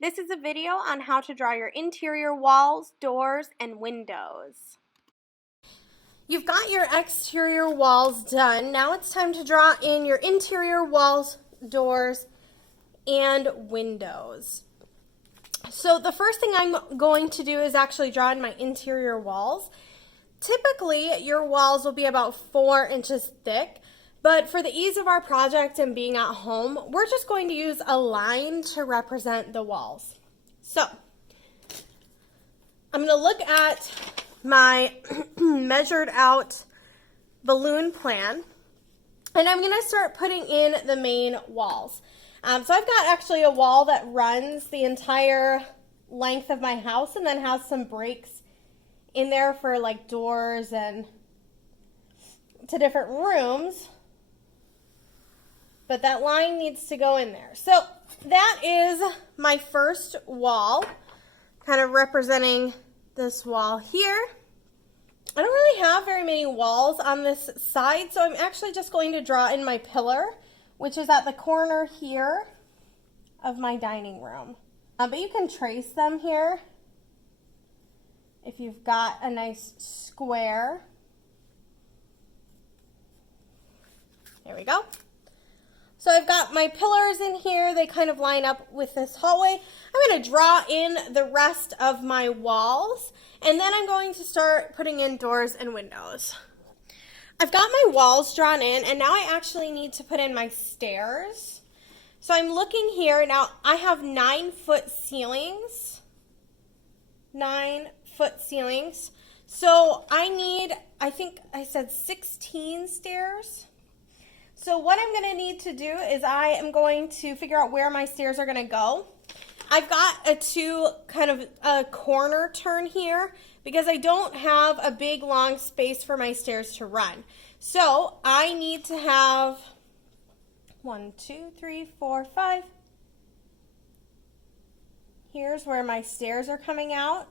This is a video on how to draw your interior walls, doors, and windows. You've got your exterior walls done. Now it's time to draw in your interior walls, doors, and windows. So the first thing I'm going to do is actually draw in my interior walls. Typically, your walls will be about 4 inches thick, but for the ease of our project and being at home, we're just going to use a line to represent the walls. So, I'm going to look at my measured out balloon plan, and I'm going to start putting in the main walls. So I've got actually a wall that runs the entire length of my house and then has some breaks in there for like doors and to different rooms. But that line needs to go in there. So that is my first wall, kind of representing this wall here. I don't really have very many walls on this side, so I'm actually just going to draw in my pillar, which is at the corner here of my dining room. But you can trace them here if you've got a nice square. There we go. So I've got my pillars in here. They kind of line up with this hallway. I'm going to draw in the rest of my walls, and then I'm going to start putting in doors and windows. I've got my walls drawn in, and now I actually need to put in my stairs. So I'm looking here. Now I have 9-foot ceilings. 9-foot ceilings. So I think I said 16 stairs. So what I'm going to need to do is I am going to figure out where my stairs are going to go. I've got a corner turn here because I don't have a big long space for my stairs to run. So I need to have 1, 2, 3, 4, 5. Here's where my stairs are coming out.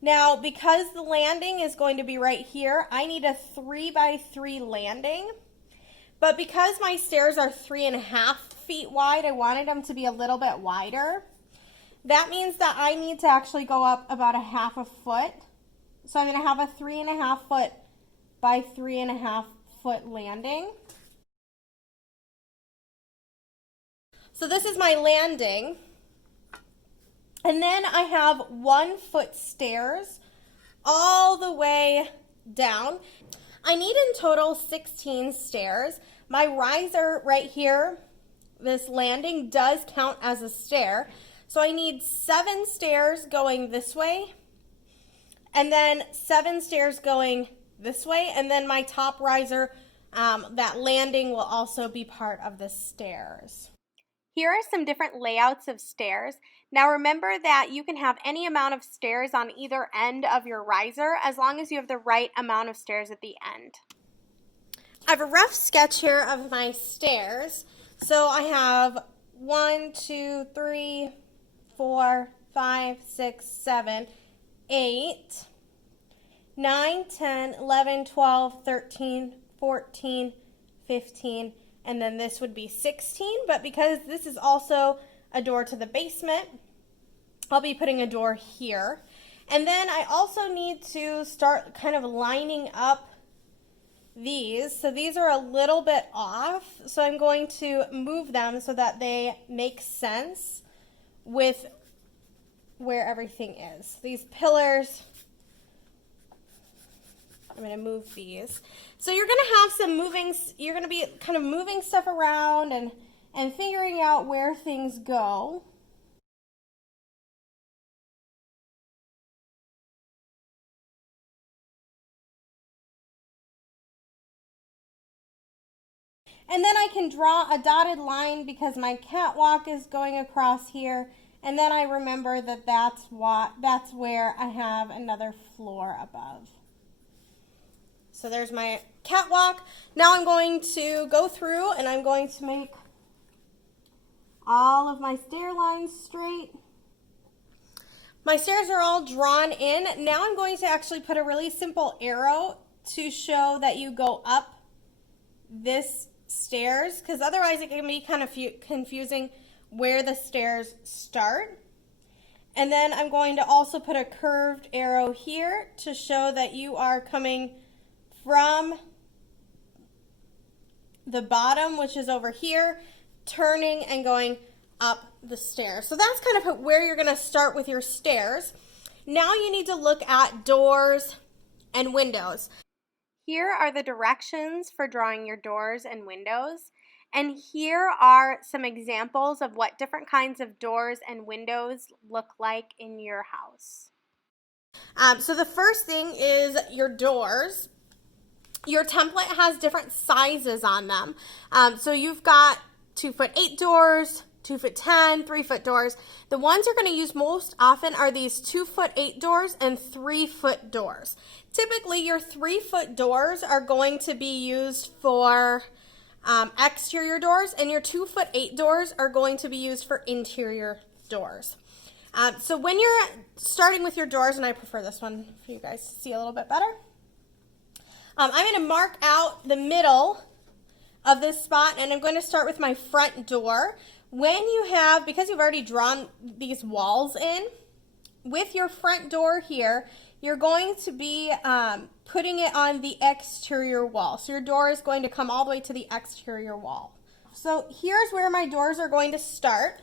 Now, because the landing is going to be right here, I need a 3x3 landing. But because my stairs are 3.5 feet wide, I wanted them to be a little bit wider. That means that I need to actually go up about a 1/2 foot. So I'm going to have a 3.5 foot by 3.5 foot landing. So this is my landing. And then I have 1-foot stairs all the way down. I need in total 16 stairs. My riser right here, this landing, does count as a stair. So I need 7 stairs going this way, and then 7 stairs going this way, and then my top riser, that landing will also be part of the stairs. Here are some different layouts of stairs. Now remember that you can have any amount of stairs on either end of your riser as long as you have the right amount of stairs at the end. I have a rough sketch here of my stairs. So I have 1, 2, 3, 4, 5, 6, 7, 8, 9, 10, 11, 12, 13, 14, 15, and then this would be 16, but because this is also a door to the basement, I'll be putting a door here. And then I also need to start kind of lining up these. So these are a little bit off, so I'm going to move them so that they make sense with where everything is. These pillars, I'm going to move these. So you're going to have some you're going to be kind of moving stuff around and figuring out where things go. And then I can draw a dotted line because my catwalk is going across here. And then I remember that that's where I have another floor above. So there's my catwalk. Now I'm going to go through and I'm going to make all of my stair lines straight. My stairs are all drawn in. Now I'm going to actually put a really simple arrow to show that you go up this stairs, because otherwise it can be kind of confusing where the stairs start. And then I'm going to also put a curved arrow here to show that you are coming from the bottom, which is over here, turning and going up the stairs. So that's kind of where you're going to start with your stairs. Now you need to look at doors and windows. Here are the directions for drawing your doors and windows. And here are some examples of what different kinds of doors and windows look like in your house. So the first thing is your doors. Your template has different sizes on them. So you've got 2'8" doors, 2'10", 3-foot doors. The ones you're going to use most often are these 2'8" doors and 3-foot doors. Typically, your 3-foot doors are going to be used for exterior doors, and your 2'8" doors are going to be used for interior doors. So when you're starting with your doors, and I prefer this one for you guys to see a little bit better, I'm going to mark out the middle of this spot, and I'm going to start with my front door. When you have, because you've already drawn these walls in, with your front door here, you're going to be putting it on the exterior wall. So your door is going to come all the way to the exterior wall. So here's where my doors are going to start.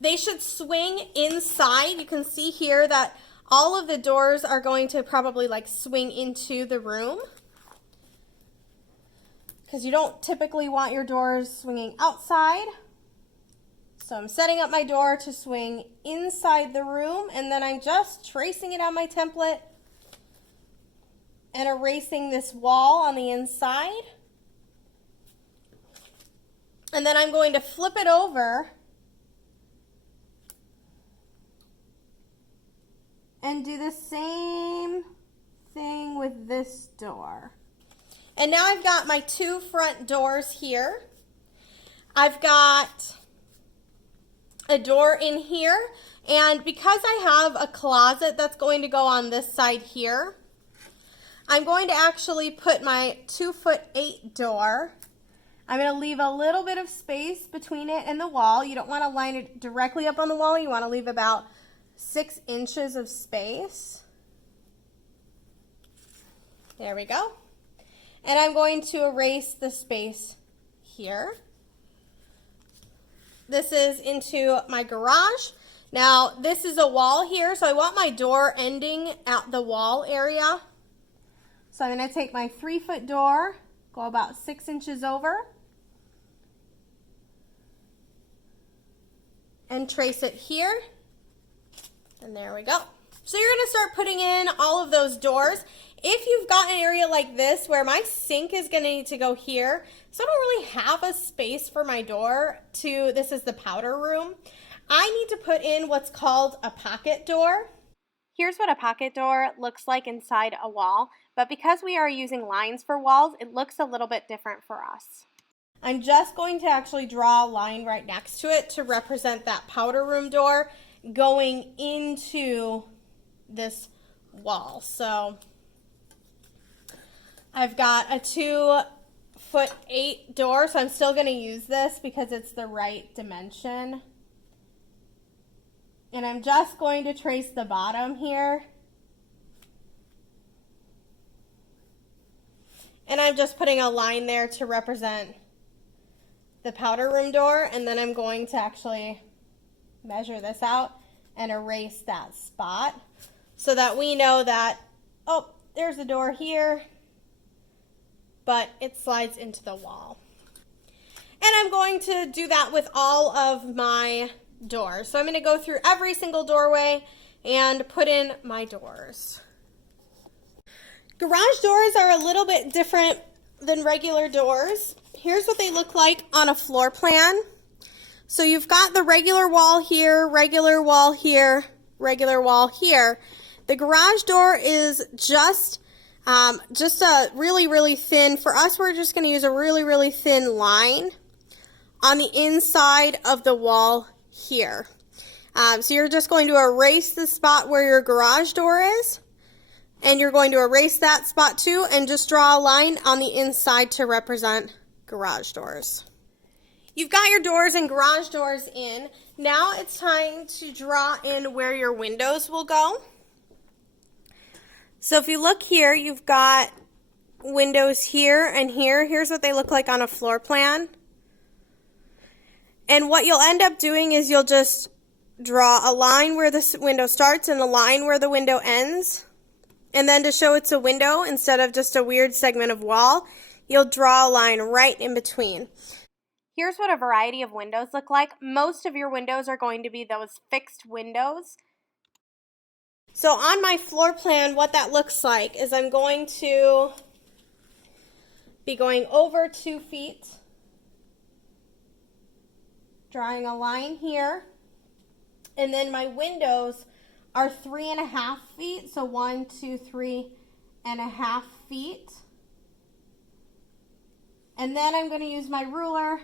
They should swing inside. You can see here that all of the doors are going to probably like swing into the room, because you don't typically want your doors swinging outside. So I'm setting up my door to swing inside the room, and then I'm just tracing it on my template and erasing this wall on the inside. And then I'm going to flip it over and do the same thing with this door. And now I've got my 2 front doors here. I've got a door in here, and because I have a closet that's going to go on this side here, I'm going to actually put my 2'8" door. I'm going to leave a little bit of space between it and the wall. You don't want to line it directly up on the wall. You want to leave about 6 inches of space. There we go. And I'm going to erase the space here. This is into my garage. Now, this is a wall here, so I want my door ending at the wall area. So I'm going to take my 3-foot door, go about 6 inches over, and trace it here. And there we go. So you're going to start putting in all of those doors. If you've got an area like this where my sink is going to need to go here, so I don't really have a space for my door to, this is the powder room, I need to put in what's called a pocket door. Here's what a pocket door looks like inside a wall, but because we are using lines for walls, it looks a little bit different for us. I'm just going to actually draw a line right next to it to represent that powder room door going into this wall. So I've got a 2'8" door, so I'm still going to use this because it's the right dimension. And I'm just going to trace the bottom here. And I'm just putting a line there to represent the powder room door, and then I'm going to actually measure this out and erase that spot so that we know that, oh, there's a door here, but it slides into the wall. And I'm going to do that with all of my doors. So I'm going to go through every single doorway and put in my doors. Garage doors are a little bit different than regular doors. Here's what they look like on a floor plan. So you've got the regular wall here, regular wall here, regular wall here. The garage door is just a really, really thin, for us we're just going to use a really, really thin line on the inside of the wall here. So you're just going to erase the spot where your garage door is, and you're going to erase that spot too, and just draw a line on the inside to represent garage doors. You've got your doors and garage doors in. Now it's time to draw in where your windows will go. So if you look here, you've got windows here and here. Here's what they look like on a floor plan. And what you'll end up doing is you'll just draw a line where the window starts and a line where the window ends. And then to show it's a window instead of just a weird segment of wall, you'll draw a line right in between. Here's what a variety of windows look like. Most of your windows are going to be those fixed windows. So on my floor plan, what that looks like is I'm going to be going over 2 feet, drawing a line here, and then my windows are 3.5 feet, so 1, 2, 3.5 feet. And then I'm going to use my ruler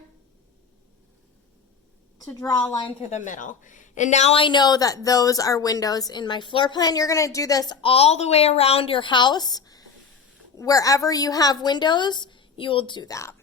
to draw a line through the middle. And now I know that those are windows in my floor plan. You're going to do this all the way around your house. Wherever you have windows, you will do that.